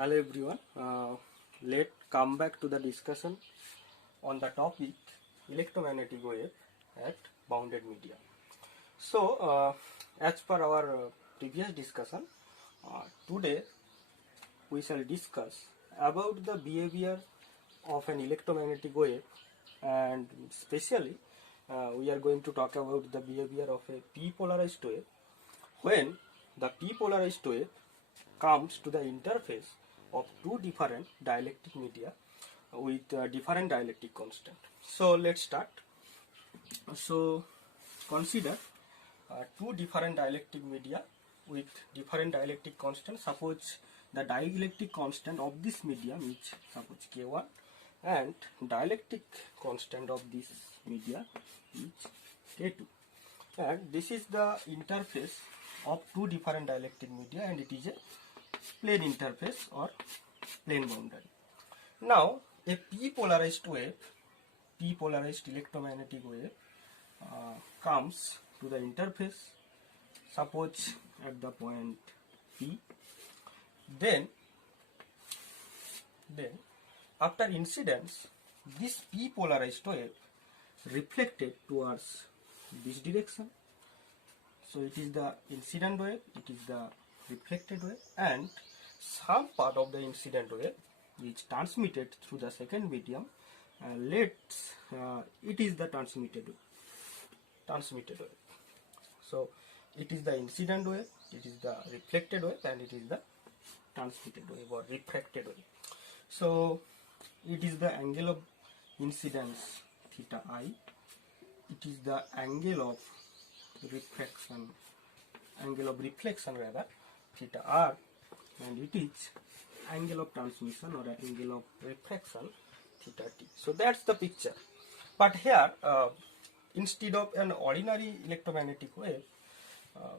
Hello everyone. Let's come back to the discussion on the topic electromagnetic wave at bounded media. So, as per our previous discussion, today we shall discuss about the behavior of an electromagnetic wave, and especially we are going to talk about the behavior of a p-polarized wave when the p-polarized wave comes to the interface of two different dielectric media with different dielectric constant. So let's start. So consider two different dielectric media with different dielectric constant. Suppose the dielectric constant of this medium is suppose K1 and dielectric constant of this media is K2, and this is the interface of two different dielectric media, and it is a plane interface or plane boundary. Now a p-polarized wave, p-polarized electromagnetic wave comes to the interface, suppose at the point P. Then after incidence, this p-polarized wave reflected towards this direction. So it is the incident wave, it is the reflected wave, and some part of the incident wave is transmitted through the second medium. It is the transmitted wave. So it is the incident wave, it is the reflected wave, and it is the transmitted wave or refracted wave. So it is the angle of incidence theta I, it is the angle of reflection rather theta r, and it is angle of transmission or angle of refraction theta t. So that's the picture. But here instead of an ordinary electromagnetic wave,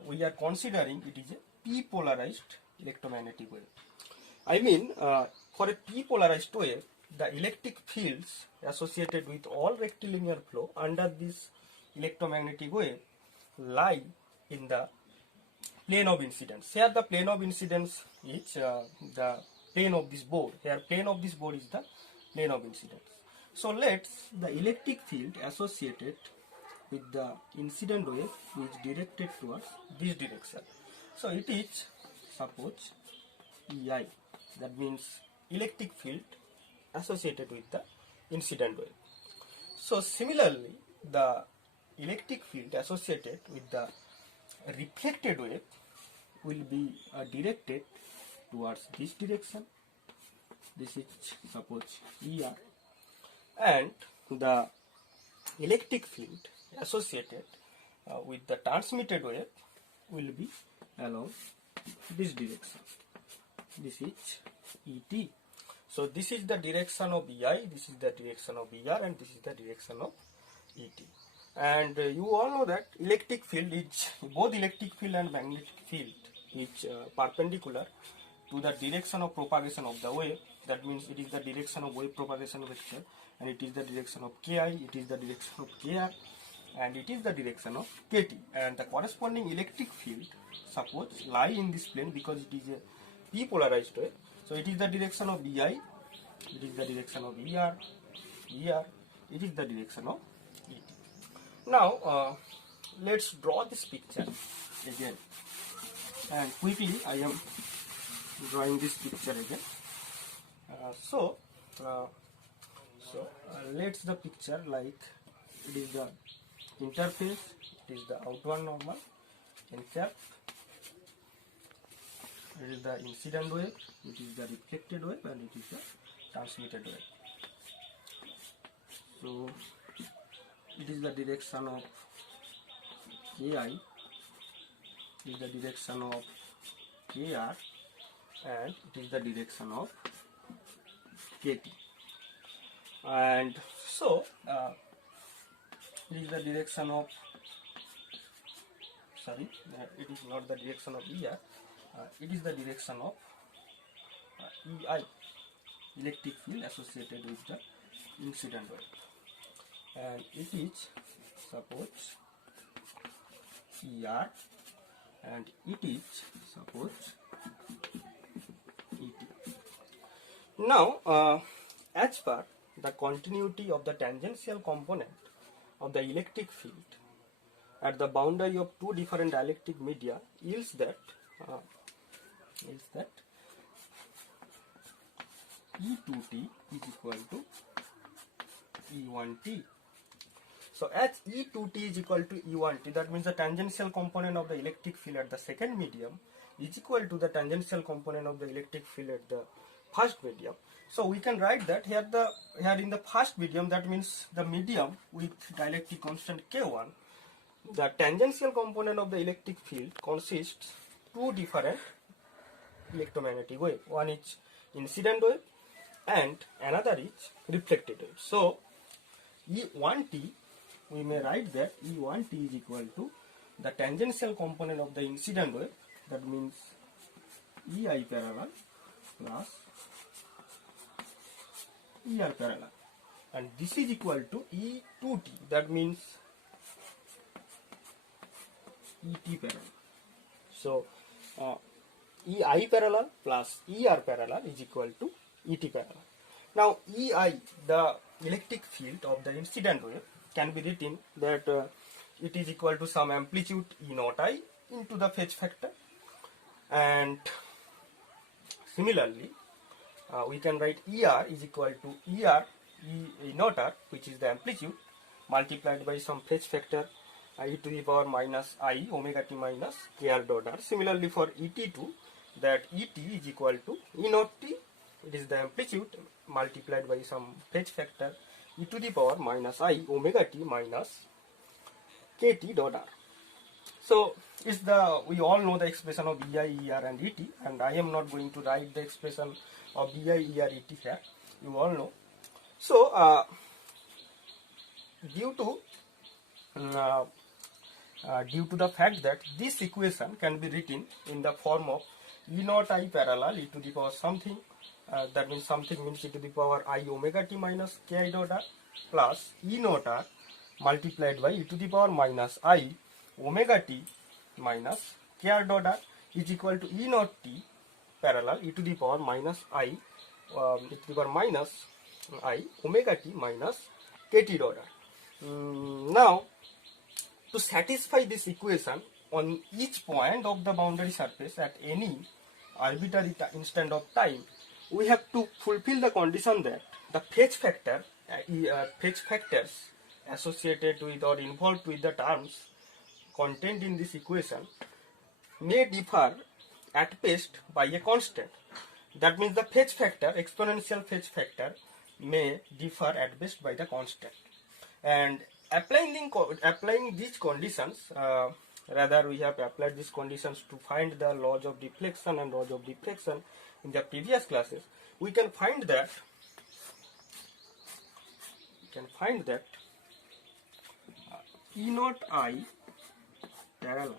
we are considering it is a p-polarized electromagnetic wave. I mean, for a p-polarized wave, the electric fields associated with all rectilinear flow under this electromagnetic wave lie in the plane of incidence. Here the plane of incidence is the plane of this board. Here plane of this board is the plane of incidence. So let's the electric field associated with the incident wave is directed towards this direction. So it is suppose EI. That means electric field associated with the incident wave. So similarly, the electric field associated with the reflected wave will be directed towards this direction. This is suppose ER, and the electric field associated with the transmitted wave will be along this direction. This is ET. So this is the direction of EI, this is the direction of ER, and this is the direction of ET. And you all know that electric field is, both electric field and magnetic field is perpendicular to the direction of propagation of the wave. That means it is the direction of wave propagation vector, and it is the direction of Ki, it is the direction of Kr, and it is the direction of Kt. And the corresponding electric field suppose lie in this plane because it is a p-polarized wave. So it is the direction of Ei, it is the direction of Er, it is the direction of Et. Now let's draw this picture again, and quickly I am drawing this picture again. Let's the picture like it is the interface, it is the outward normal, insert, it is the incident wave, it is the reflected wave, and it is the transmitted wave. So it is the direction of Ki, it is the direction of Kr, and it is the direction of Kt. And so it is the direction of, it is not the direction of ER, it is the direction of EI, electric field associated with the incident wave, and it is suppose ER, and it is suppose ET. Now, as per the continuity of the tangential component of the electric field at the boundary of two different dielectric media yields that E2t is equal to E1t. So as E2t is equal to E1t, that means the tangential component of the electric field at the second medium is equal to the tangential component of the electric field at the first medium. So we can write that here in the first medium, that means the medium with dielectric constant K1, the tangential component of the electric field consists two different electromagnetic wave. One is incident wave and another is reflected wave. So E1t, we may write that E1t is equal to the tangential component of the incident wave, that means EI parallel plus ER parallel, and this is equal to E2t, that means ET parallel. So EI parallel plus ER parallel is equal to ET parallel. Now EI, the electric field of the incident wave, can be written that it is equal to some amplitude E naught I into the phase factor, and similarly we can write ER is equal to ER E naught R, which is the amplitude, multiplied by some phase factor e to the power minus I omega t minus kr dot r. Similarly for ET2, that ET is equal to E naught t, it is the amplitude, multiplied by some phase factor e to the power minus I omega t minus kt dot r. So we all know the expression of EI, ER and ET, and I am not going to write the expression of EI, ER, ET here, you all know. So due to the fact that this equation can be written in the form of E naught I parallel e to the power something, that means something means e to the power I omega t minus ki dot r plus E naught r multiplied by e to the power minus I omega t minus kr dot r is equal to E naught t parallel e to the power minus I e to the power minus I omega t minus kt dot r. Now to satisfy this equation on each point of the boundary surface at any arbitrary instant of time, we have to fulfill the condition that the phase factors associated with or involved with the terms contained in this equation may differ at best by a constant. That means the phase factor, exponential phase factor, may differ at best by the constant. And applying these conditions, rather we have applied these conditions to find the laws of deflection and laws of diffraction in the previous classes, we can find that E naught I parallel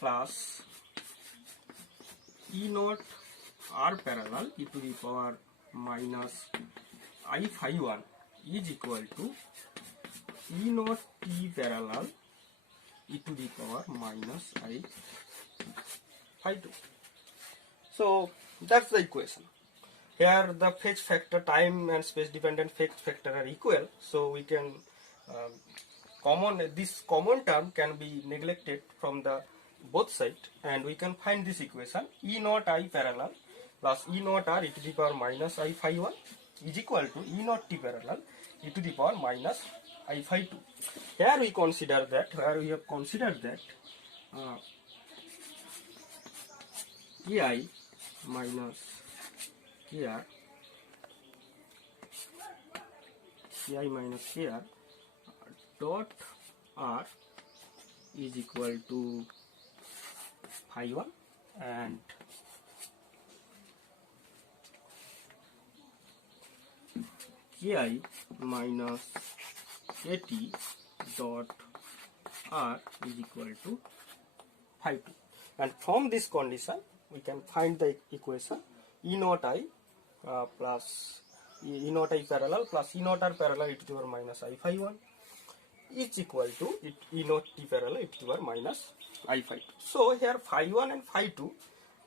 plus E naught R parallel e to the power minus I phi 1 is equal to E naught T parallel e to the power minus I phi 2. So that's the equation. Here the phase factor, time and space dependent phase factor are equal, so we can this common term can be neglected from the both sides, and we can find this equation E naught I parallel plus E naught R e to the power minus I phi 1 is equal to E naught T parallel e to the power minus I phi 2. Here we have considered that EI minus KR dot R is equal to phi 1 and Ki minus Kt dot R is equal to phi 2. And from this condition we can find the equation E naught I plus E naught I parallel plus E naught R parallel e to the power minus I phi 1 is equal to E naught T parallel e to the power minus I phi 2. So here phi 1 and phi 2,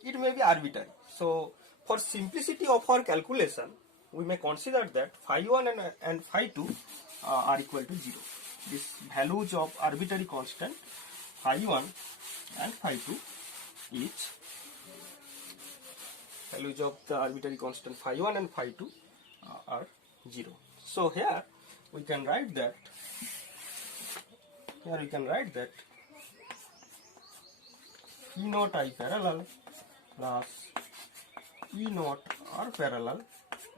it may be arbitrary. So for simplicity of our calculation, we may consider that phi 1 and phi 2 are equal to 0. These values of arbitrary constant phi 1 and phi 2 each, values of the arbitrary constant phi 1 and phi 2 are 0. So here we can write that E naught I parallel plus E naught R parallel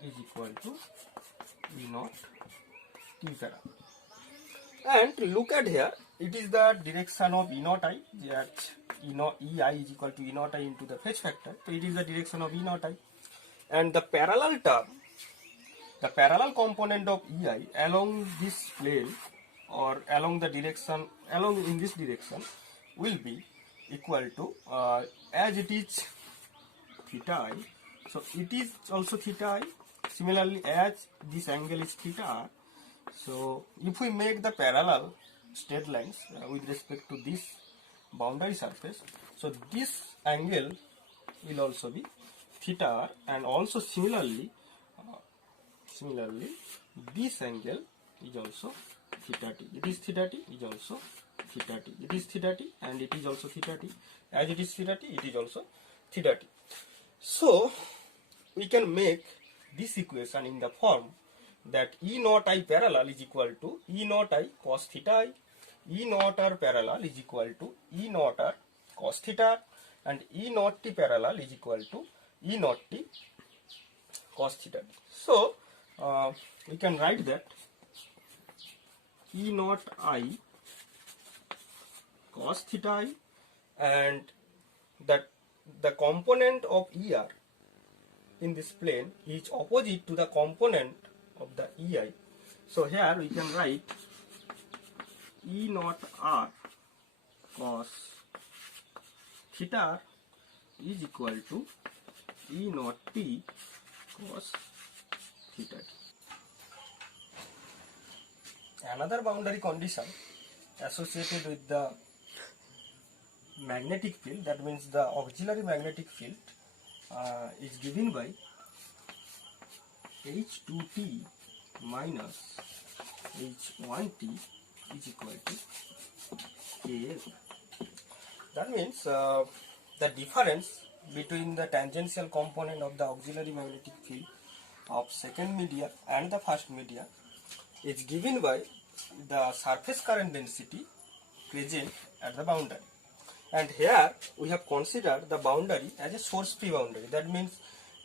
is equal to E naught T parallel. And look at here, it is the direction of E naught I, that Ei is equal to E naught I into the phase factor. So it is the direction of E naught I. And the parallel term, the parallel component of Ei along this plane or along the direction, along in this direction, will be equal to, as it is theta I, so it is also theta I. Similarly, as this angle is theta R, so if we make the parallel straight lines with respect to this boundary surface, so this angle will also be theta R, and also similarly this angle is also theta T. It is theta T, is also theta T. It is theta T and it is also theta T. As it is theta T, it is also theta T. So we can make this equation in the form that E naught I parallel is equal to E naught I cos theta I, E naught R parallel is equal to E naught R cos theta R, and E naught T parallel is equal to E naught T cos theta T. So we can write that E naught I cos theta I, and that the component of ER in this plane is opposite to the component of the EI. So here we can write E naught R cos theta R is equal to E naught T cos theta T. Another boundary condition associated with the magnetic field, that means the auxiliary magnetic field, is given by H2T minus H1T is equal to KF. That means the difference between the tangential component of the auxiliary magnetic field of second media and the first media is given by the surface current density present at the boundary. And here we have considered the boundary as a source free boundary. That means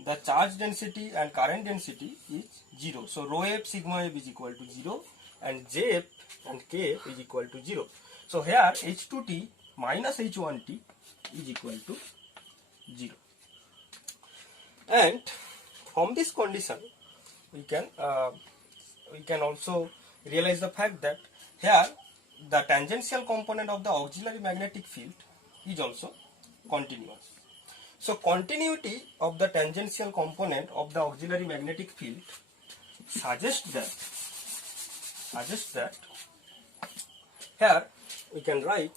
the charge density and current density is 0. So rho f sigma f is equal to 0 and Jf and Kf is equal to 0. So here H2T minus H1T is equal to 0. And from this condition we can also realize the fact that here the tangential component of the auxiliary magnetic field is also continuous. So continuity of the tangential component of the auxiliary magnetic field suggests that here we can write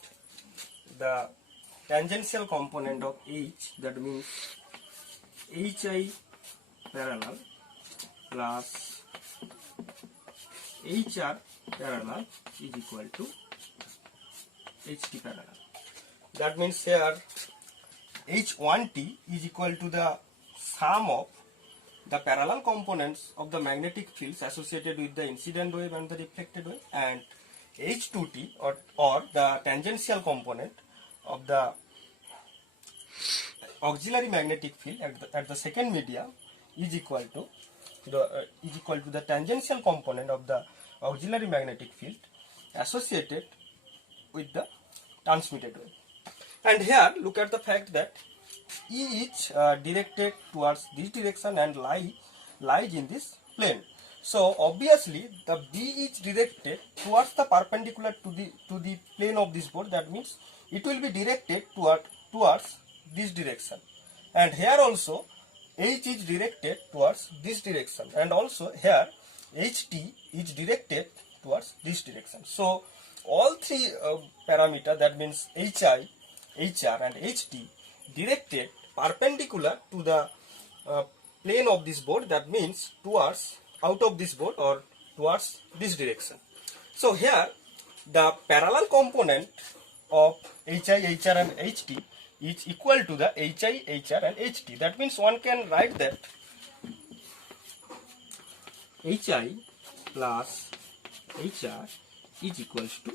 the tangential component of H, that means HI parallel plus HR parallel is equal to HT parallel. That means here H1T is equal to the sum of the parallel components of the magnetic fields associated with the incident wave and the reflected wave, and H2T or the tangential component of the auxiliary magnetic field at the second media is equal to the tangential component of the auxiliary magnetic field associated with the transmitted wave. And here look at the fact that E is directed towards this direction and lies in this plane. So obviously the B is directed towards the perpendicular to the plane of this board. That means it will be directed towards this direction. And here also H is directed towards this direction, and also here HT is directed towards this direction. So all three parameters, that means HI, HR and HT, directed perpendicular to the plane of this board, that means towards out of this board or towards this direction. So here the parallel component of HI, HR and HT is equal to the HI, HR and HT. That means one can write that HI plus HR is equals to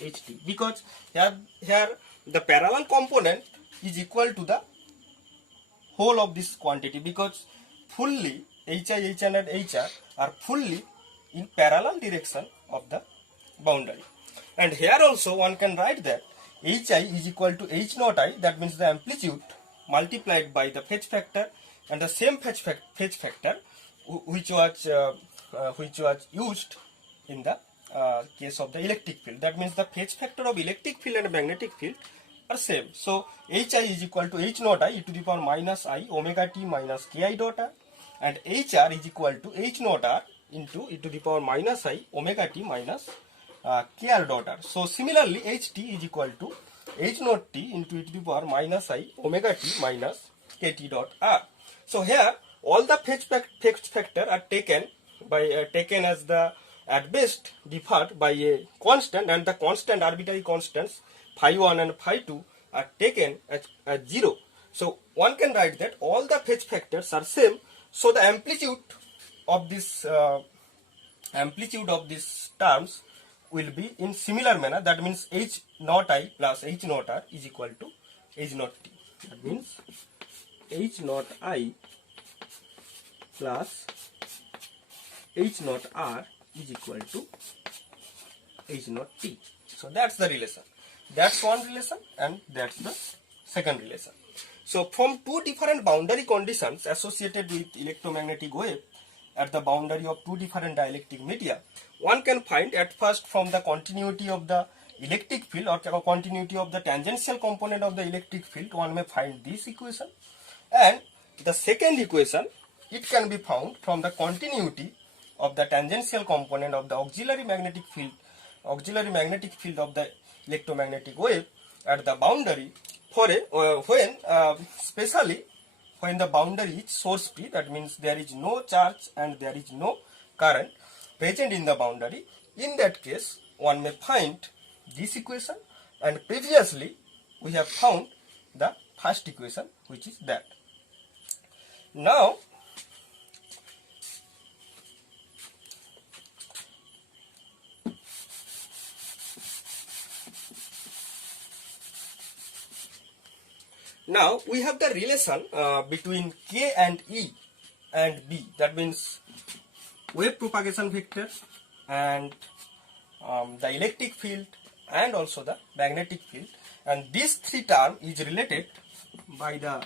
HT, because here the parallel component is equal to the whole of this quantity, because fully HI, HR and HR are fully in parallel direction of the boundary. And here also one can write that HI is equal to H naught I, that means the amplitude multiplied by the phase factor, and the same phase factor which was used in the case of the electric field. That means the phase factor of electric field and magnetic field are same. So HI is equal to H naught I e to the power minus I omega t minus ki dot r, and HR is equal to H naught r into e to the power minus I omega t minus kr dot r. So similarly HT is equal to H naught t into e to the power minus I omega t minus kt dot r. So here all the phase factor are taken as the at best differed by a constant, and the constant arbitrary constants phi 1 and phi 2 are taken as 0. So one can write that all the phase factors are same. So the amplitude of this terms will be in similar manner. That means H naught I plus H naught R is equal to H naught T. That means H naught I plus H naught R is equal to H naught T. So that's the relation. That's one relation and that's the second relation. So from two different boundary conditions associated with electromagnetic wave at the boundary of two different dielectric media, one can find at first from the continuity of the electric field or continuity of the tangential component of the electric field, one may find this equation. And the second equation, it can be found from the continuity of the tangential component of the auxiliary magnetic field of the electromagnetic wave at the boundary especially when the boundary is source free. That means there is no charge and there is no current present in the boundary. In that case, one may find this equation, and previously we have found the first equation, which is that. Now we have the relation between K and E and B. That means wave propagation vector and the electric field and also the magnetic field, and this three term is related by the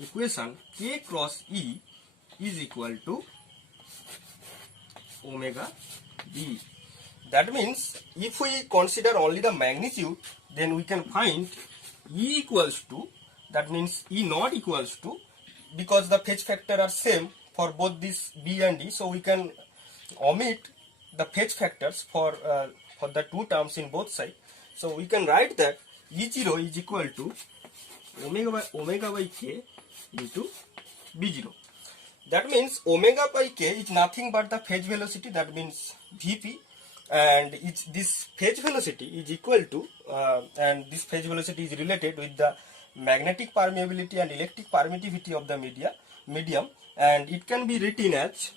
equation K cross E is equal to omega B. That means if we consider only the magnitude, then we can find E equals to, that means E naught equals to, because the phase factor are same for both this B and E, so we can omit the phase factors for the two terms in both sides. So we can write that E0 is equal to omega by K into B0. That means omega by K is nothing but the phase velocity, that means Vp, and this phase velocity is equal to and this phase velocity is related with the magnetic permeability and electric permittivity of the medium, and it can be written as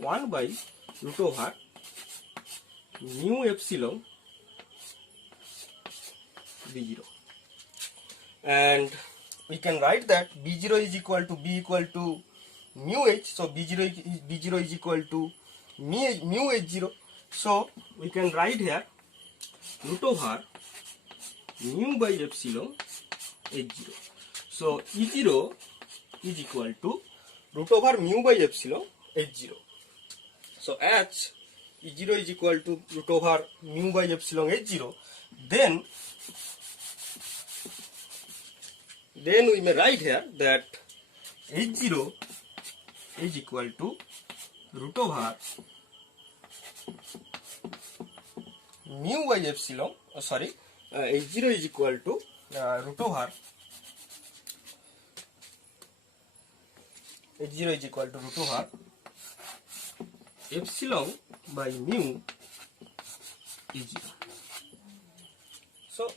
1 by root over mu epsilon B0, and we can write that B0 is equal to B equal to mu H, so B0 is equal to mu H0, so we can write here root over mu by epsilon H0. So E0 is equal to root over mu by epsilon H0. So as E0 is equal to root over mu by epsilon H0, then we may write here that H0 is equal to root over mu by epsilon, H0 is equal to root over H0 is equal to root over epsilon by mu E0. So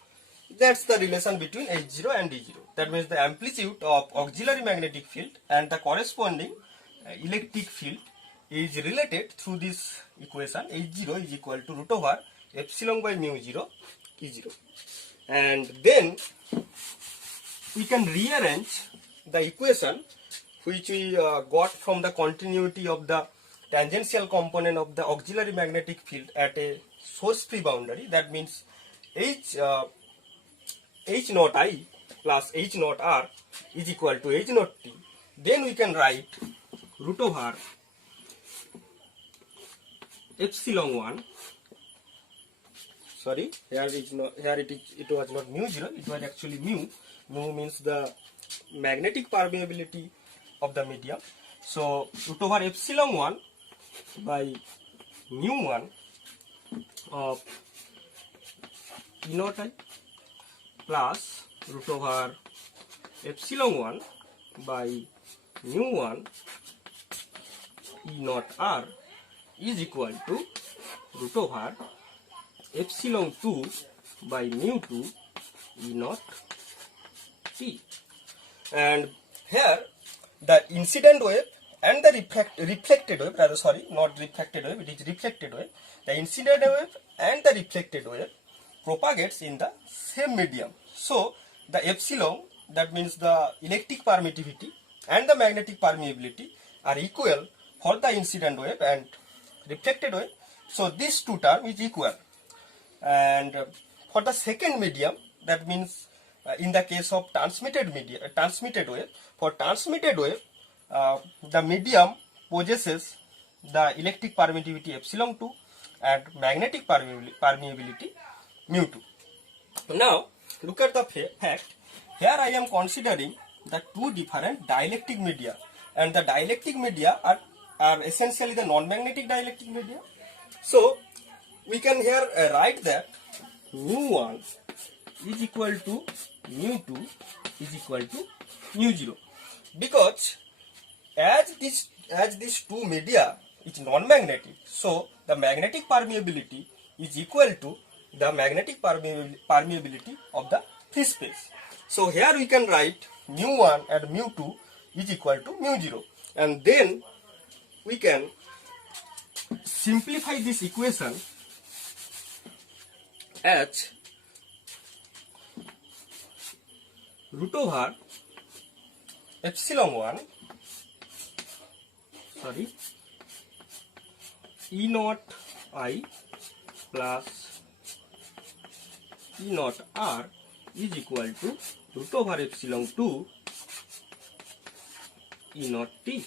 that's the relation between H0 and E0. That means the amplitude of auxiliary magnetic field and the corresponding electric field is related through this equation. H0 is equal to root over epsilon by mu 0 E0. And then we can rearrange the equation which we got from the continuity of the tangential component of the auxiliary magnetic field at a source free boundary. That means H naught I plus H naught R is equal to H naught T. Then we can write root over epsilon 1. Sorry, here it was not mu 0, it was actually mu. Mu means the magnetic permeability of the medium. So root over epsilon 1 by mu 1 of E naught I plus root over epsilon 1 by mu 1 E naught R is equal to root over epsilon 2 by mu 2 E naught T. And here the incident wave and the reflected wave, rather sorry, not refracted wave, it is reflected wave. The incident wave and the reflected wave propagates in the same medium. So the epsilon, that means the electric permittivity and the magnetic permeability, are equal for the incident wave and reflected wave. So this two term is equal. And for the second medium, that means in the case of transmitted wave, for transmitted wave, the medium possesses the electric permittivity epsilon 2 and magnetic permeability mu 2. Now look at the fact. Here I am considering the two different dielectric media, and the dielectric media are essentially the non-magnetic dielectric media. So we can here write that mu 1 is equal to mu 2 is equal to mu 0, because as these two media is non-magnetic, so the magnetic permeability is equal to the magnetic permeability of the free space. So here we can write mu 1 and mu 2 is equal to mu 0, and then we can simplify this equation as root over epsilon 1 E naught I plus E naught R is equal to root over epsilon 2 E naught T.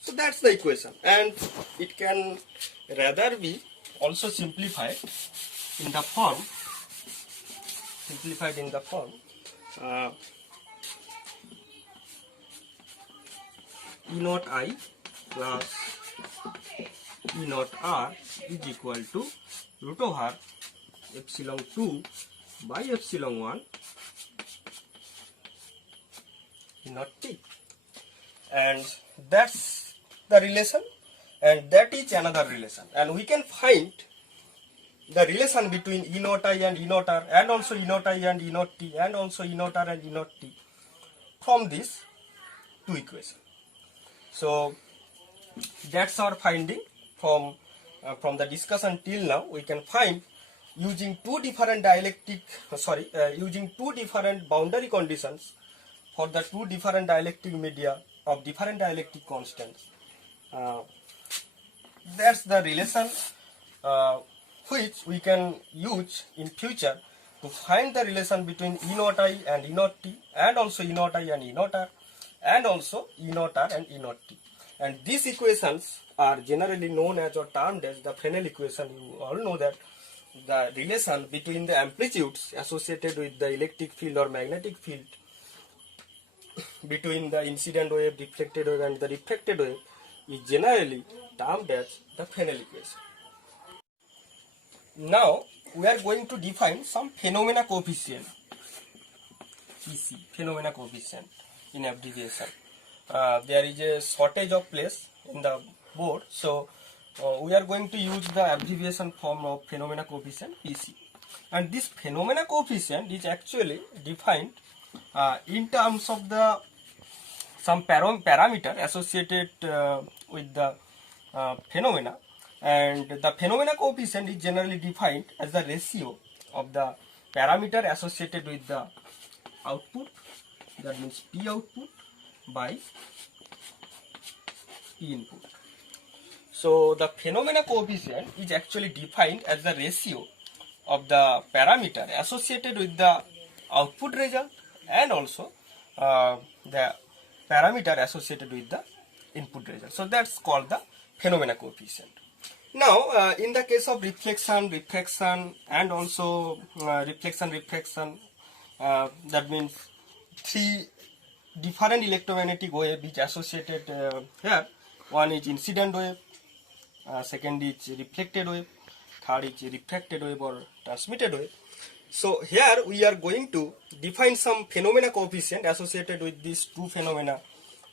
So that's the equation, and it can rather be also simplified in the form E naught I plus E naught R is equal to root over epsilon 2 by epsilon 1 E naught T. And that's the relation, and that is another relation. And we can find the relation between E naught I and E naught R, and also E naught I and E naught T, and also E naught R and E naught T from these two equations. So that's our finding from the discussion till now. We can find using two different using two different boundary conditions for the two different dielectric media of different dielectric constants. That's the relation which we can use in future to find the relation between E naught I and E naught T, and also E naught I and E naught R, and also E naught R and E naught T. And these equations are generally known as or termed as the Fresnel equation. You all know that the relation between the amplitudes associated with the electric field or magnetic field between the incident wave, reflected wave and the refracted wave is generally termed as the Fresnel equation. Now we are going to define some phenomena coefficient, PC, phenomena coefficient in abbreviation. there is a shortage of place in the board, so we are going to use the abbreviation form of phenomena coefficient PC. And this phenomena coefficient is actually defined in terms of the some parameter associated with the phenomena, and the phenomena coefficient is generally defined as the ratio of the parameter associated with the output, that means P output by P input. So the phenomena coefficient is actually defined as the ratio of the parameter associated with the output result and also the parameter associated with the input result. So that's called the phenomena coefficient. Now in the case of reflection, refraction and also reflection, that means three different electromagnetic wave which associated here. One is incident wave, second is reflected wave, third is refracted wave or transmitted wave. So here we are going to define some phenomena coefficient associated with these two phenomena,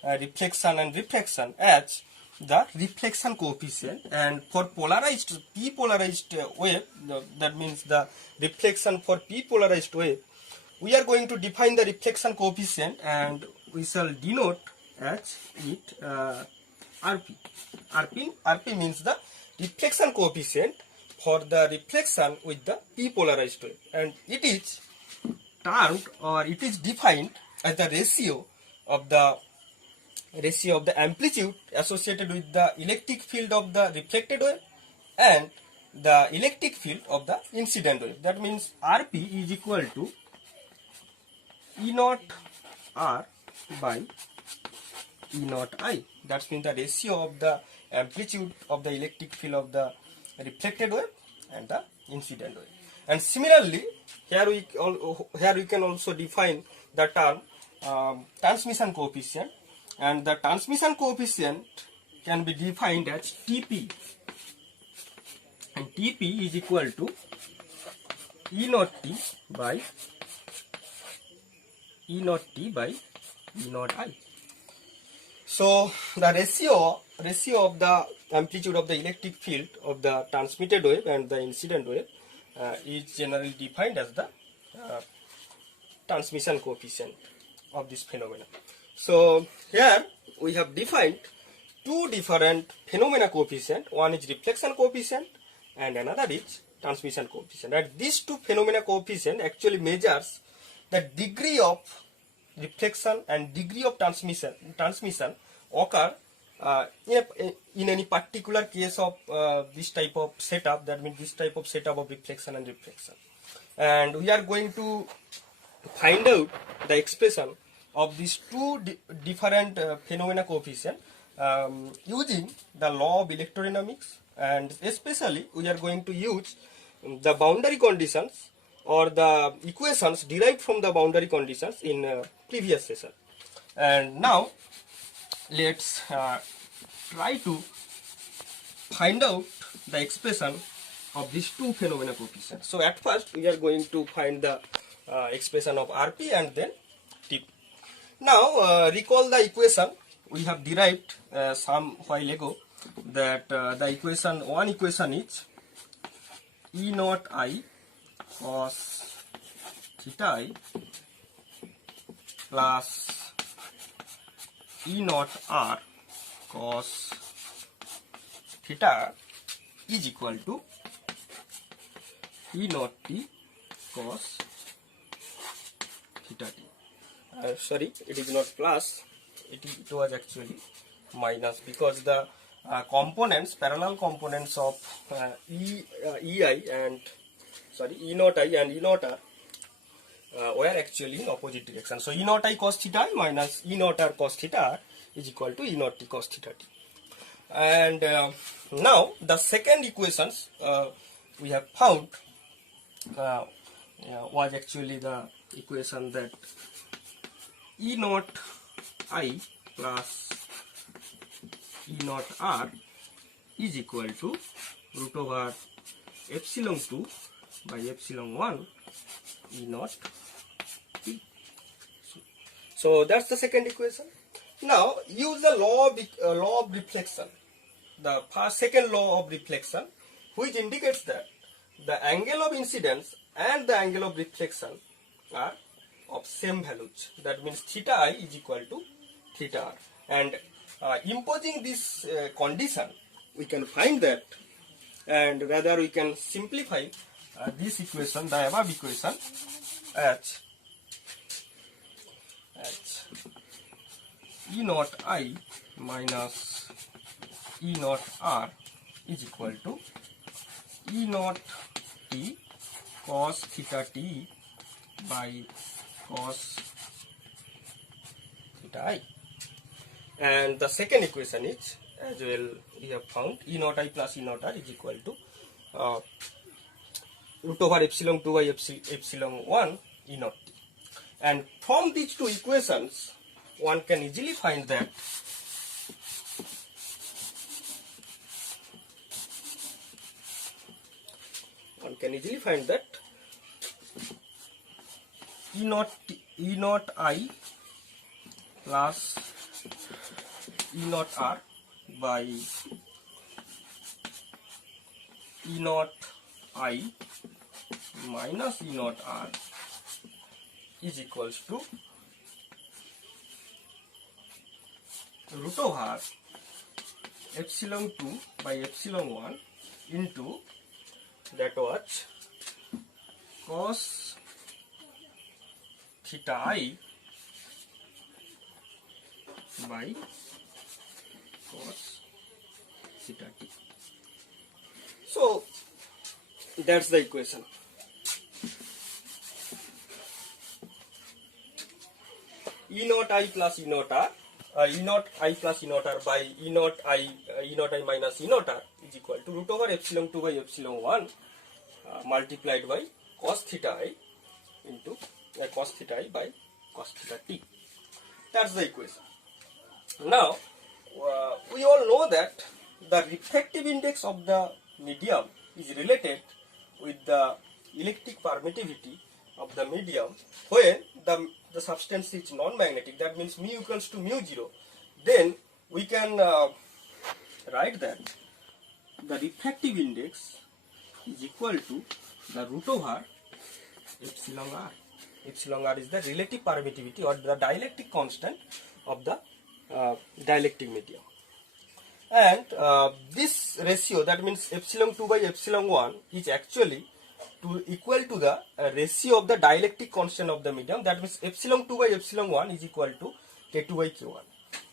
reflection and refraction, as the reflection coefficient. And for polarized p polarized wave, that means the reflection for p polarized wave, we are going to define the reflection coefficient and we shall denote as it RP. RP means the reflection coefficient for the reflection with the p polarized wave, and it is termed or it is defined as the ratio of the amplitude associated with the electric field of the reflected wave and the electric field of the incident wave. That means RP is equal to E naught R by E naught I. That means the ratio of the amplitude of the electric field of the reflected wave and the incident wave. And similarly, here we can also define the term transmission coefficient, and the transmission coefficient can be defined as TP, and TP is equal to E naught T by E naught I. So the ratio of the amplitude of the electric field of the transmitted wave and the incident wave is generally defined as the transmission coefficient of this phenomenon. So here we have defined two different phenomena coefficient. One is reflection coefficient and another is transmission coefficient. And these two phenomena coefficient actually measures the degree of reflection and degree of transmission occur in any particular case of this type of setup, that means this type of setup of reflection and refraction. And we are going to find out the expression of these two different phenomena coefficient using the law of electrodynamics, and especially we are going to use the boundary conditions or the equations derived from the boundary conditions in previous session. And now let's try to find out the expression of these two phenomena coefficients. So at first we are going to find the expression of RP and then TP. Now recall the equation we have derived some while ago, that one equation is E naught I cos theta I plus E naught R cos theta is equal to E naught T cos theta T. Sorry, it is not plus, it was actually minus, because the parallel components of E naught I and E naught R were actually in opposite direction. So E naught I cos theta I minus E naught R cos theta R is equal to E naught T cos theta T. And now the second equations we have found was actually the equation that E naught I plus E naught R is equal to root over epsilon 2 by epsilon 1 E naught T. So that's the second equation. Now use the law of reflection, the second law of reflection, which indicates that the angle of incidence and the angle of reflection are of same values. That means theta I is equal to theta r. And imposing this condition, we can find that, and rather we can simplify this equation, the above equation, as E naught I minus E naught r is equal to E naught t cos theta t by cos theta I. And the second equation is, as well we have found, E naught I plus E naught r is equal to root over epsilon 2 by epsilon 1 E naught t. And from these two equations, one can easily find that E naught I plus E naught r by E naught I minus E naught r is equals to root over epsilon 2 by epsilon 1 into, that was cos theta I by cos theta t. So that's the equation. E naught I plus E naught r, E naught I plus E naught r by E naught I minus E naught r is equal to root over epsilon 2 by epsilon 1 multiplied by cos theta I into cos theta I by cos theta t. That's the equation. Now we all know that the refractive index of the medium is related with the electric permittivity of the medium when the substance is non-magnetic. That means mu equals to mu 0. Then we can write that the refractive index is equal to the root over epsilon r. Epsilon r is the relative permittivity or the dielectric constant of the dielectric medium. And this ratio, that means epsilon 2 by epsilon 1, is actually equal to the ratio of the dielectric constant of the medium. That means epsilon 2 by epsilon 1 is equal to K2 by K1.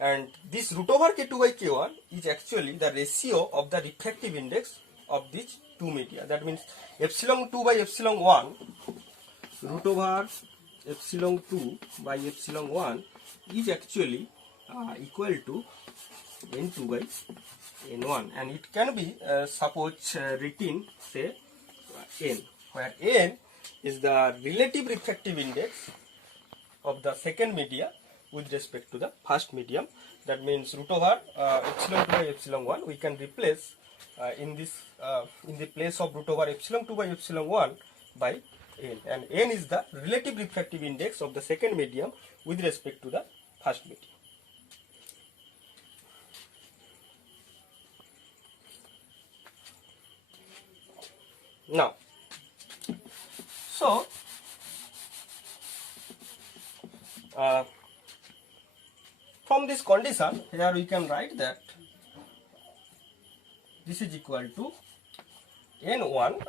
And this root over K2 by K1 is actually the ratio of the refractive index of these two media. That means epsilon 2 by epsilon 1 root over epsilon 2 by epsilon 1 is actually equal to N2 by N1, and it can be suppose written say N, where N is the relative refractive index of the second media with respect to the first medium. That means root over epsilon 2 by epsilon 1 we can replace in the place of root over epsilon 2 by epsilon 1 by N, and N is the relative refractive index of the second medium with respect to the first medium. Now, so from this condition, here we can write that this is equal to N1,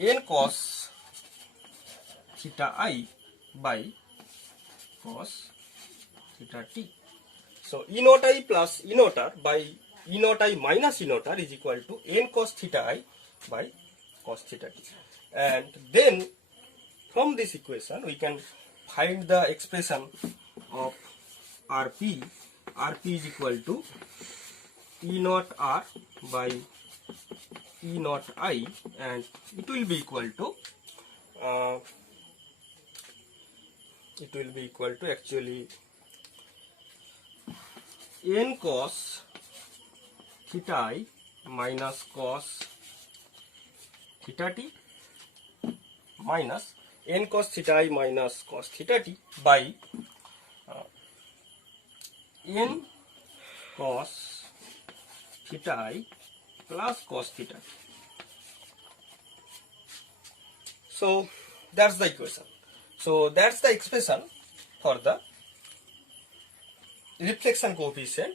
N cos theta I by cos theta t. So E naught I plus E naught r by E naught I minus E naught r is equal to N cos theta I by cos theta t. And then from this equation we can find the expression of Rp. Rp is equal to E naught r by E naught I, and it will be equal to actually N cos theta I minus cos theta t minus n cos theta I minus cos theta t by n cos theta I plus cos theta t. So that's the equation. So that's the expression for the reflection coefficient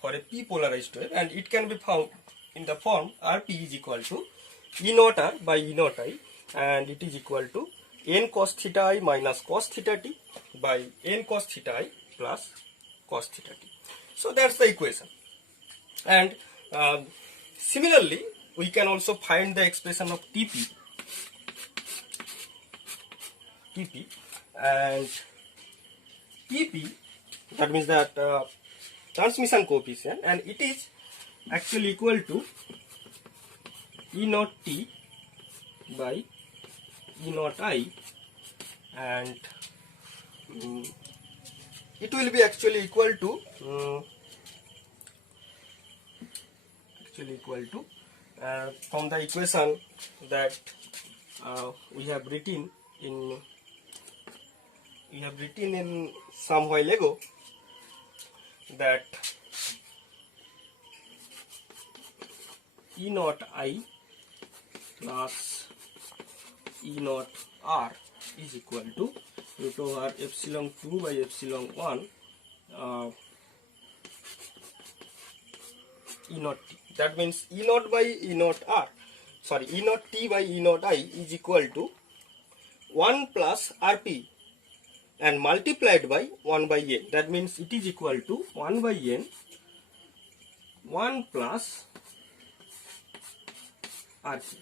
for a p polarized wave, and it can be found in the form Rp is equal to E naught R by E naught I, and it is equal to n cos theta I minus cos theta t by n cos theta I plus cos theta t. So that's the equation. And similarly, we can also find the expression of Tp, and Tp, that means that transmission coefficient, and it is actually equal to E naught T by E naught I, and it will be actually equal to from the equation that we have written in some while ago, that E naught I plus E naught R is equal to root over epsilon 2 by epsilon 1 E naught T. That means E naught by E naught R, sorry, E naught T by E naught I is equal to 1 plus Rp and multiplied by 1 by n. That means it is equal to 1 by n 1 plus Rp.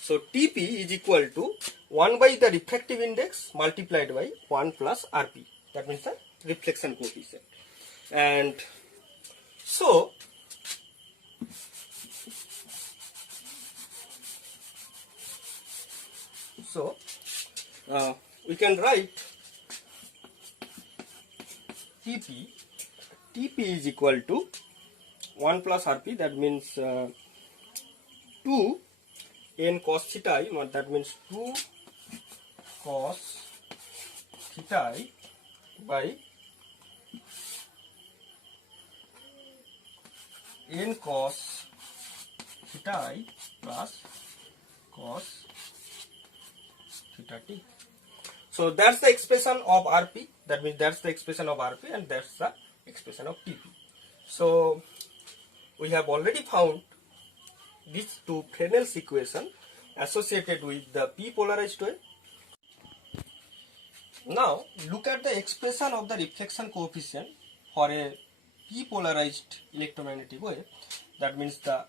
So Tp is equal to 1 by the refractive index multiplied by 1 plus Rp. That means the reflection coefficient. And so we can write Tp is equal to 1 plus Rp, that means 2 n cos theta I, that means 2 cos theta I by n cos theta I plus cos theta t. So that's the expression of Rp, that means that's the expression of Rp, and that's the expression of Tp. So we have already found these two Fresnel's equation associated with the p polarized wave. Now look at the expression of the reflection coefficient for a p polarized electromagnetic wave. That means the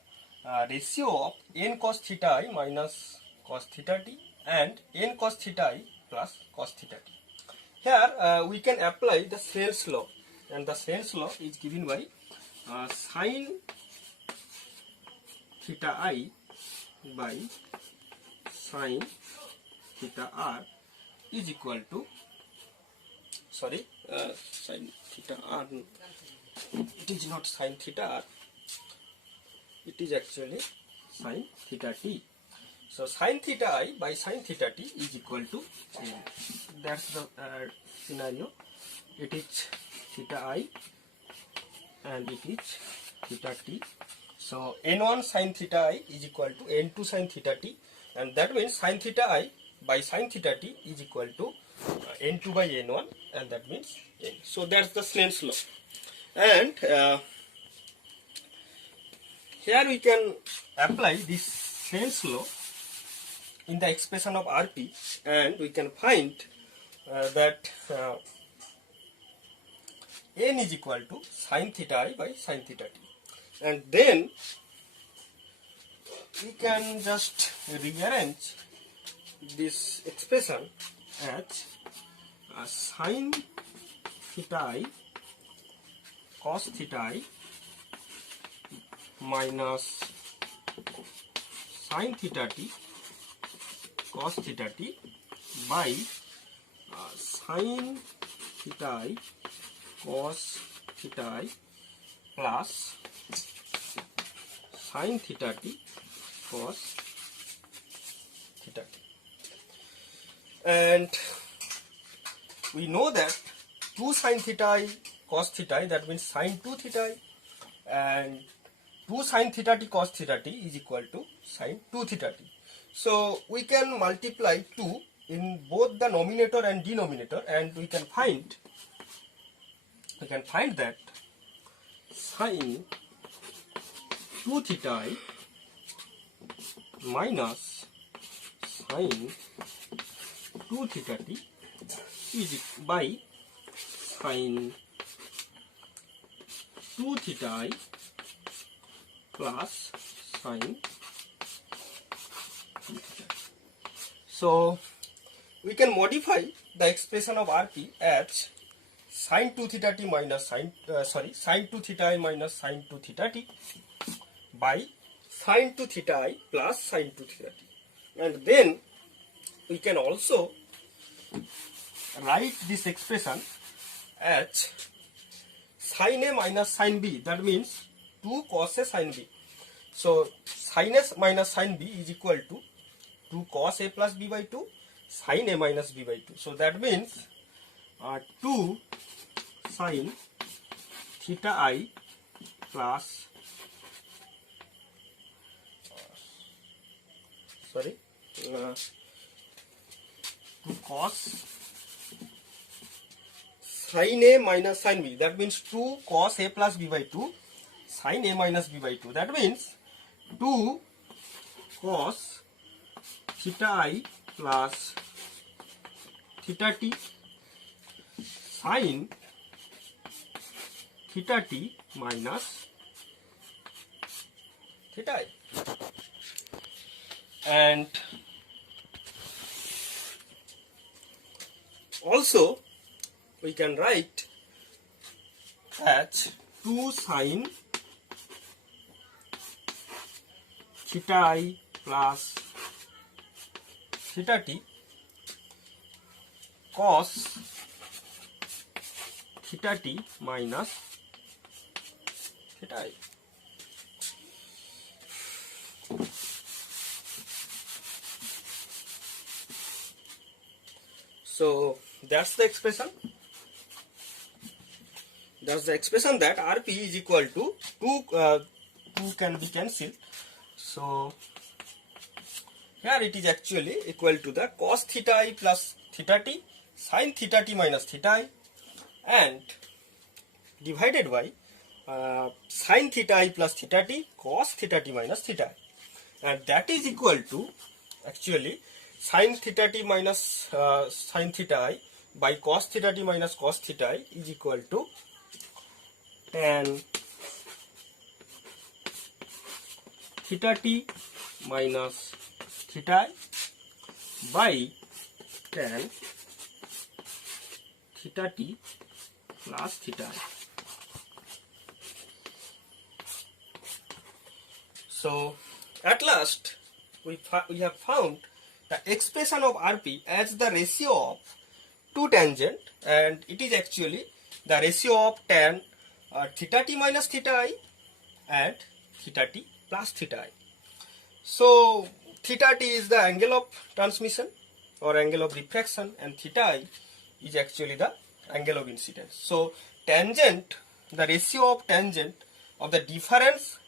ratio of n cos theta I minus cos theta t and n cos theta I plus cos theta t. Here we can apply the Snell's law, and the Snell's law is given by sin theta I by sin theta R is equal to, sin theta R, it is not sin theta R, it is actually sin theta t. So sin theta I by sin theta t is equal to n. That's the scenario. It is theta I and it is theta t. So n1 sin theta I is equal to n2 sin theta t, and that means sin theta I by sin theta t is equal to n2 by n1, and that means n. So that's the Snell's law. And here we can apply this Snell's law in the expression of Rp, and we can find that n is equal to sin theta I by sin theta t. And then we can just rearrange this expression as sin theta I cos theta I minus sin theta t cos theta t by sin theta I cos theta I plus sin theta t cos theta t. And we know that 2 sin theta I cos theta I, that means sin 2 theta I, and 2 sin theta t cos theta t is equal to sin 2 theta t. So we can multiply 2 in both the numerator and denominator, and we can find that sin 2 theta I minus sin 2 theta t is by sin 2 theta I plus sin 2 theta. So we can modify the expression of RP as sin 2 theta t minus sin 2 theta I minus sin 2 theta t by sin 2 theta I plus sin 2 theta t. And then we can also write this expression as sin A minus sin B, that means 2 cos A sin B. So sin A minus sin B is equal to 2 cos A plus B by 2 sin A minus B by 2. So that means 2 sin theta I plus 2 cos sin A minus sin B, that means 2 cos A plus B by 2 sin A minus B by 2, that means 2 cos theta I plus theta t sin theta t minus theta I. And also we can write as 2 sin theta I plus theta t cos theta t minus theta I. So that's the expression. That's the expression that RP is equal to 2 can be cancelled. So here it is actually equal to the cos theta I plus theta t sin theta t minus theta I, and divided by sin theta I plus theta t cos theta t minus theta I, and that is equal to actually sin theta t minus sin theta I by cos theta t minus cos theta I is equal to tan theta t minus theta I by tan theta t plus theta I. So at last we have found the expression of RP as the ratio of two tangent, and it is actually the ratio of tan theta t minus theta I and theta t plus theta I. So theta t is the angle of transmission or angle of refraction, and theta I is actually the angle of incidence. So tangent, the ratio of tangent of the difference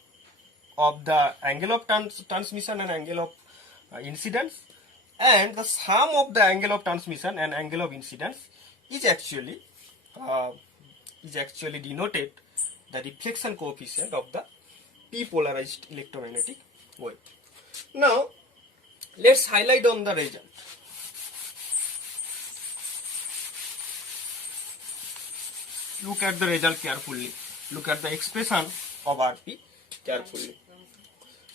of the angle of transmission and angle of incidence, and the sum of the angle of transmission and angle of incidence is actually denoted the reflection coefficient of the p polarized electromagnetic wave. Now let's highlight on the result. Look at the result carefully. Look at the expression of RP carefully,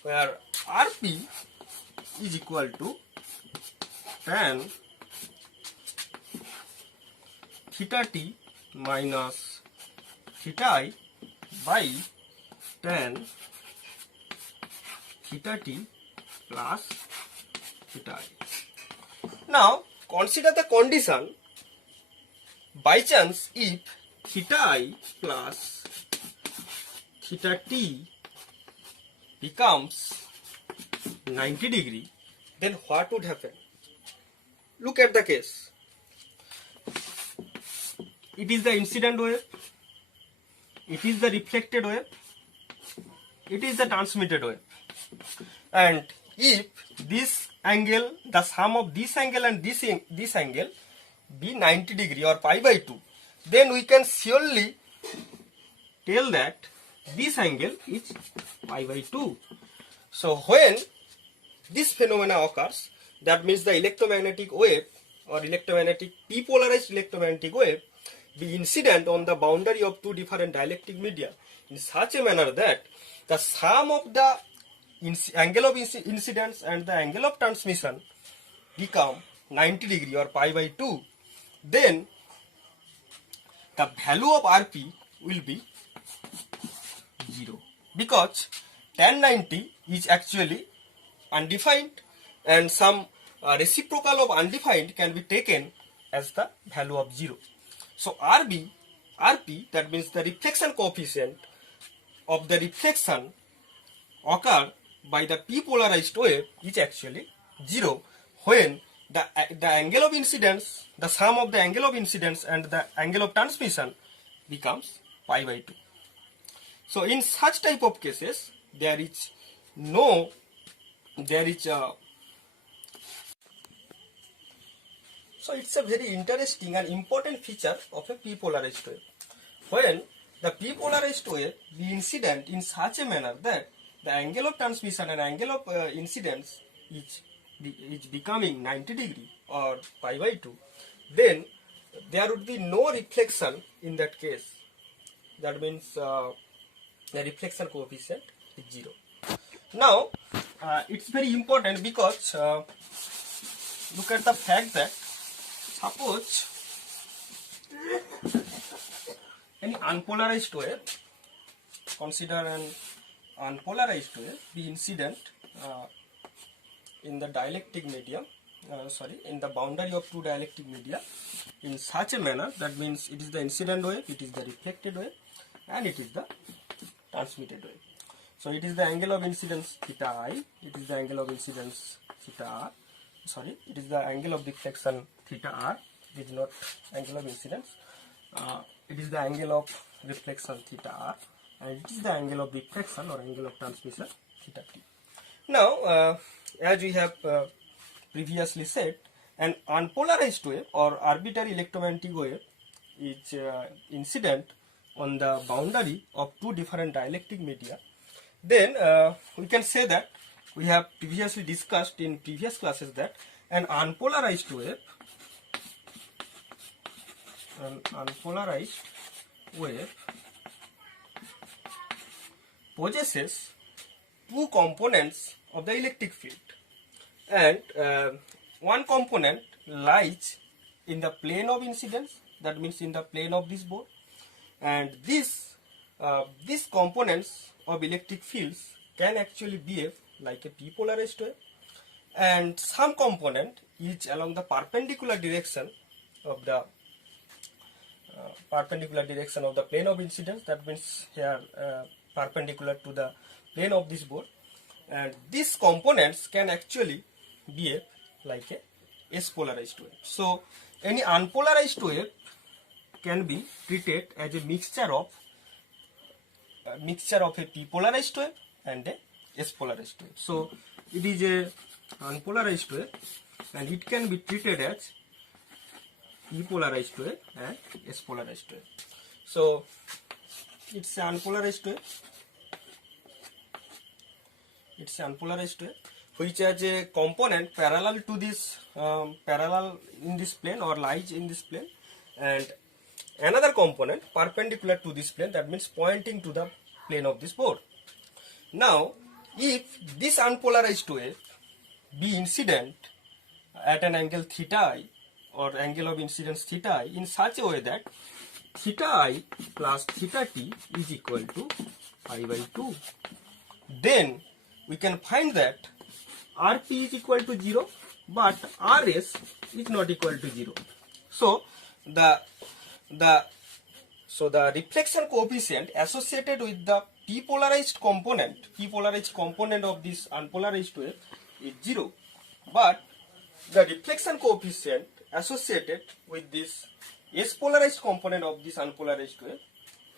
where RP is equal to tan theta t minus theta I by tan theta t plus theta I. Now consider the condition. By chance, if theta I plus theta t becomes 90 degree, then what would happen? Look at the case. It is the incident wave, it is the reflected wave, it is the transmitted wave. And if this angle, the sum of this angle and this angle be 90 degree or pi by 2, then we can surely tell that this angle is pi by 2. So when this phenomena occurs, that means the electromagnetic wave or electromagnetic p-polarized electromagnetic wave be incident on the boundary of two different dielectric media in such a manner that the sum of the angle of incidence and the angle of transmission become 90 degree or pi by 2, then the value of Rp will be 0, because tan 90 is actually undefined and some reciprocal of undefined can be taken as the value of 0. So Rp, that means the reflection coefficient of the reflection occurred by the p-polarized wave is actually 0 when the angle of incidence, the sum of the angle of incidence and the angle of transmission becomes pi by 2. So in such type of cases, so it's a very interesting and important feature of a p-polarized wave. When the p-polarized wave be incident in such a manner that the angle of transmission and angle of incidence is becoming 90 degree or pi by 2, then there would be no reflection in that case. That means the reflection coefficient is 0. Now it's very important because look at the fact that suppose any unpolarized wave, consider an unpolarized wave be incident in the dielectric medium, in the boundary of two dielectric media in such a manner, that means it is the incident wave, it is the reflected wave, and it is the transmitted wave. So it is the angle of incidence theta I, it is the angle of incidence theta r, it is the angle of deflection theta r, it is not angle of incidence, it is the angle of reflection theta r, and it is the angle of reflection or angle of transmission theta t. Now as we have previously said, an unpolarized wave or arbitrary electromagnetic wave is incident on the boundary of two different dielectric media. Then we can say that we have previously discussed in previous classes that an unpolarized wave possesses two components of the electric field, and one component lies in the plane of incidence, that means in the plane of this board, and these components of electric fields can actually behave like a p-polarized wave, and some component is along the perpendicular direction of the plane of incidence, that means here perpendicular to the plane of this board, and these components can actually behave like a s-polarized wave. So any unpolarized wave can be treated as a mixture of a p-polarized wave and a s-polarized wave. So it is a unpolarized wave and it can be treated as p-polarized wave and s-polarized wave. So it's an unpolarized wave. It's an unpolarized wave which has a component parallel to this, parallel in this plane or lies in this plane, and another component perpendicular to this plane, that means pointing to the plane of this board. Now if this unpolarized wave be incident at an angle theta I or angle of incidence theta I in such a way that theta I plus theta t is equal to pi by 2, then we can find that Rp is equal to 0 but Rs is not equal to 0. So the reflection coefficient associated with the p-polarized component of this unpolarized wave is 0, but the reflection coefficient associated with this S-polarized component of this unpolarized wave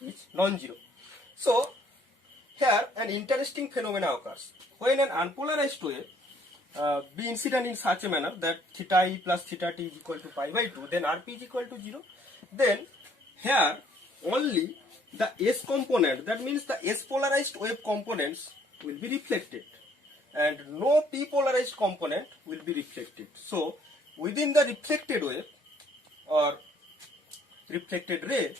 is non-zero. So here an interesting phenomena occurs. When an unpolarized wave be incident in such a manner that theta e plus theta t is equal to pi by 2, then Rp is equal to 0, then here only the S component, that means the S polarized wave components will be reflected and no P polarized component will be reflected. So within the reflected wave or reflected ray,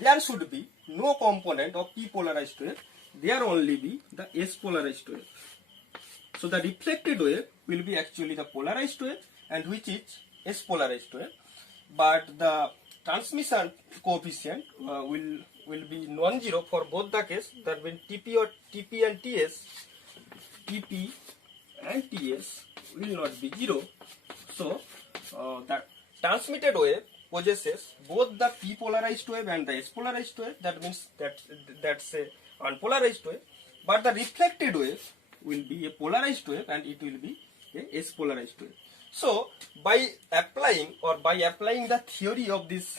there should be no component of P polarized wave, there only be the S polarized wave. So the reflected wave will be actually the polarized wave, and which is S polarized wave, but the transmission coefficient will be non-zero for both the case. That means TP and TS will not be zero. So the transmitted wave possesses both the P polarized wave and the S polarized wave. That means that's a unpolarized wave, but the reflected wave will be a polarized wave and it will be a S polarized wave. So by applying the theory of this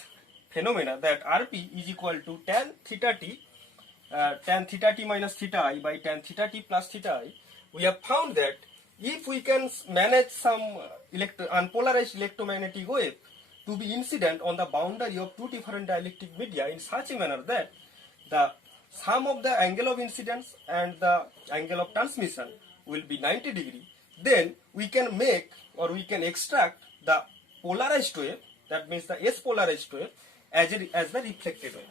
phenomena, that Rp is equal to tan theta t minus theta I by tan theta t plus theta I, we have found that if we can manage some unpolarized electromagnetic wave to be incident on the boundary of two different dielectric media in such a manner that the sum of the angle of incidence and the angle of transmission will be 90 degree, then we can make or we can extract the polarized wave, that means the S polarized wave, as the reflected wave.